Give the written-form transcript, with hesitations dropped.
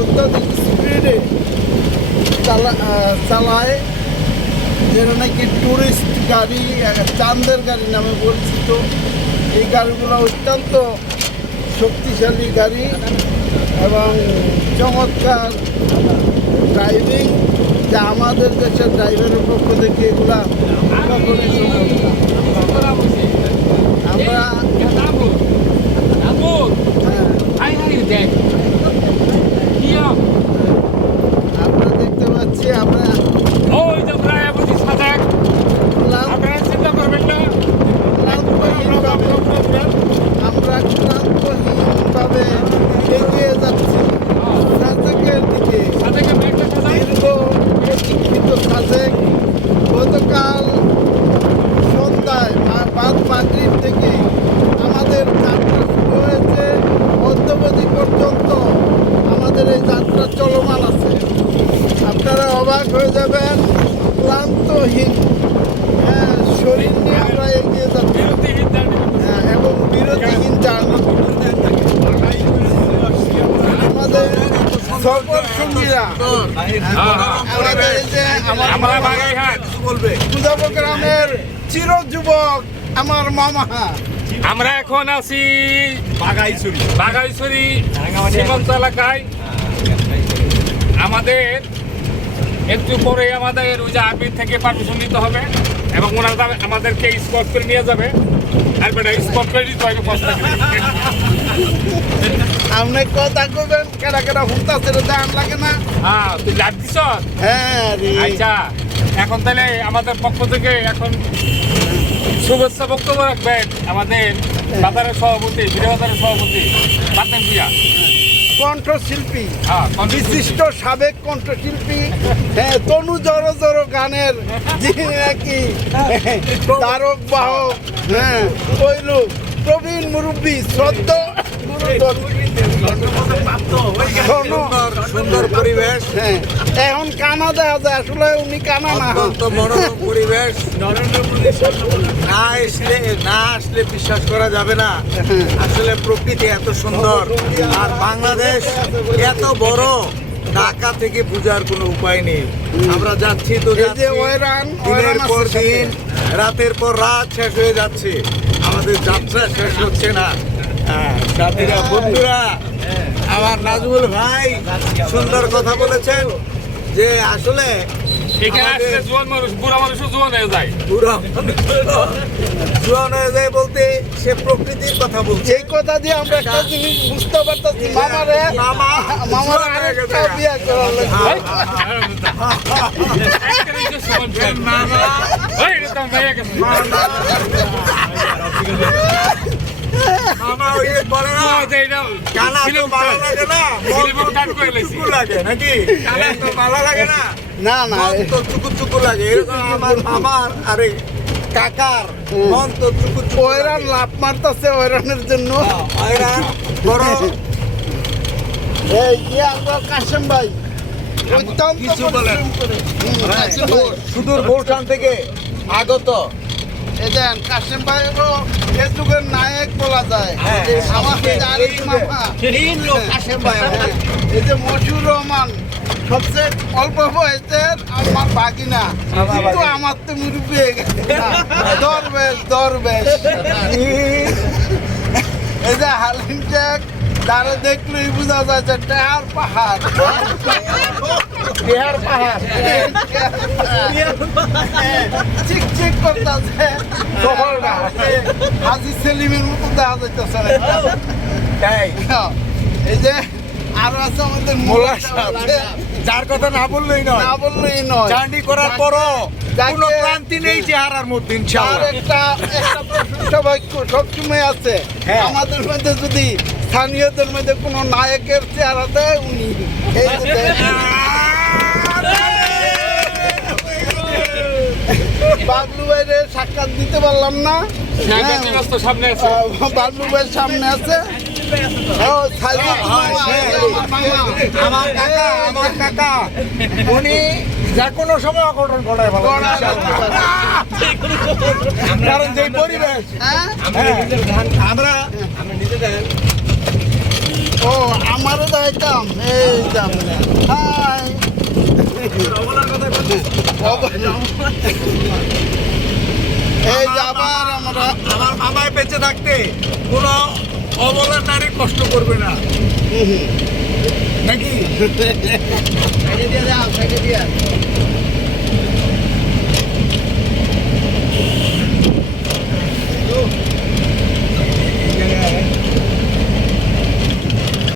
অত্যাধিক স্পিডে চালায়, যেটা নাকি টুরিস্ট গাড়ি, চাঁদের গাড়ি নামে পরিচিত। এই গাড়িগুলো অত্যন্ত শক্তিশালী গাড়ি এবং চমৎকার ড্রাইভিং, যা আমাদের দেশের ড্রাইভারের পক্ষ থেকে এগুলা কখনোই সম্ভব না। আমরা আমরা দেখতে পাচ্ছি আমরা আমরা ক্লান্তহীনভাবে এগিয়ে যাচ্ছি সাজেকের দিকে। দীর্ঘ কিন্তু সাজেক গতকাল সন্ধ্যায় মাগরিব থেকে আমাদের যাত্রা শুরু হয়েছে, মধ্যবধি পর্যন্ত আমাদের এই যাত্রা চলমান আছে। আপনারা অবাক হয়ে যাবেন, ক্লান্তহীন শরীর নিয়ে আমরা এগিয়ে যাচ্ছি এবং বিরতিহীন জার্নি। আমাদের সফর সঙ্গীরা আমাদের এই যে আমার গ্রামের চির যুবক আমার মামা। আমরা এখন আছি বাঘাইছড়ি সীমান্ত এলাকায়। আমাদের একটু পরে আমাদের ওই যে আর্মি থেকে পারমিশন নিতে হবে এবং ওনারা আমাদেরকে স্পট করে নিয়ে যাবে। আর বেটা স্পট করে দিতে হবে কষ্ট করে। আপনি কথা কবেন, কেডা কেডা হুঁতাছে দাম লাগে না? হ্যাঁ, তুই লাভ দিছ? হ্যাঁ রে। আচ্ছা, এখন তাহলে আমাদের পক্ষ থেকে এখন শুভেচ্ছা বক্তব্য রাখবেন আমাদের বাজারের সভাপতি, বিরোধারের সভাপতি বাতেন ভুইয়া, কণ্ঠশিল্পী, হ্যাঁ, বিশিষ্ট সাবেক কণ্ঠশিল্পী, তনু জড়ো জড়ো গানের যিনি নাকি তারক বাহক, ওই লোক প্রবীণ মুরব্বী, শ্রদ্ধা সুন্দর পরিবেশ। এখন কানা দেখা যায়, আসলে উনি কানা না। মনোরম পরিবেশ, না আসলে বিশ্বাস করা যাবে না। আসলে প্রকৃতি এত সুন্দর, আর বাংলাদেশ এত বড়, ঢাকা থেকে বোঝার কোনো উপায় নেই। আমরা যাচ্ছি তো দিনের পর দিন, রাতের পর রাত শেষ হয়ে যাচ্ছে, আমাদের যাত্রা শেষ হচ্ছে না। সাথীরা, বন্ধুরা, আমার নাজমুল ভাই সুন্দর কথা বলেছেন যে আসলে এখানে আসলে জোয়ান মানুষ, বুড়া মানুষও জোয়ান হয়ে যায়। জোয়ান হয়ে যায় বলতে সে প্রকৃতির কথা বলছে। এই কথা দিয়ে আমরা একটা জিনিস বুঝতে পারতেছি, মামার আরেকটা বিয়ে করা মামা ওই বলে না, কানা তো ভালো লাগে না, লাগে নাকি? কানা তো ভালো লাগে না, না না, তো চুকু চুকু লাগে। এরকম আমার মামার আরে কাকার মন তো চুকু চুকু। ওইরান লাভ মারতেছে, ওইরানের জন্য ওইরান বড়। এই যে আমরা কাশেম ভাই অত্যন্ত কিছু বলেন। কাশেম ভাই সুদূর গুলশান থেকে আগত। এদেন কাশেম ভাই হলো ফেসবুকের নায়ক বলা যায়। আমাদের আরেক মামা কাশেম ভাই, এই যে মশিউর রহমান, সবচেয়ে অল্প বয়সের আমার বাগিনা, কিন্তু আমার তো মুরব্বী হয়ে গেছে। দরবেশ এই যে হালিম শেখ, তারা দেখলেই বোঝা যায় যে টেহার পাহাড়। চিক করতেছে, হাজি সেলিমের মতো দেখা যাইতেছে। এই যে আরো আছে আমাদের মোল্লা সাহেব, যার কথা না বললেই নয়, জার্নি করার পরও কোনো ক্লান্তি নেই চেহারার মধ্যে। আর একটা প্রশংসা বাক্য সবসময় আছে আমাদের মধ্যে, যদি স্থানীয়দের মধ্যে কোনো নায়কের চেহারা দেয় উনি। এই যে বাবলু ভাইয়ের সাক্ষাৎ দিতে পারলাম না, বাবলু ভাইয়ের সামনে আছে। আমার কাকা উনি যে কোনো সময় অঘটন ঘটায় ভালো, কারণ যে পরিবেশ আমরা নিজে দেখেন ও আমারও যাইতাম এই যাম হাই এই যাবার আমরা আমার মামায় বেঁচে থাকতে কোনো অবলার নারী কষ্ট করবে না নাকি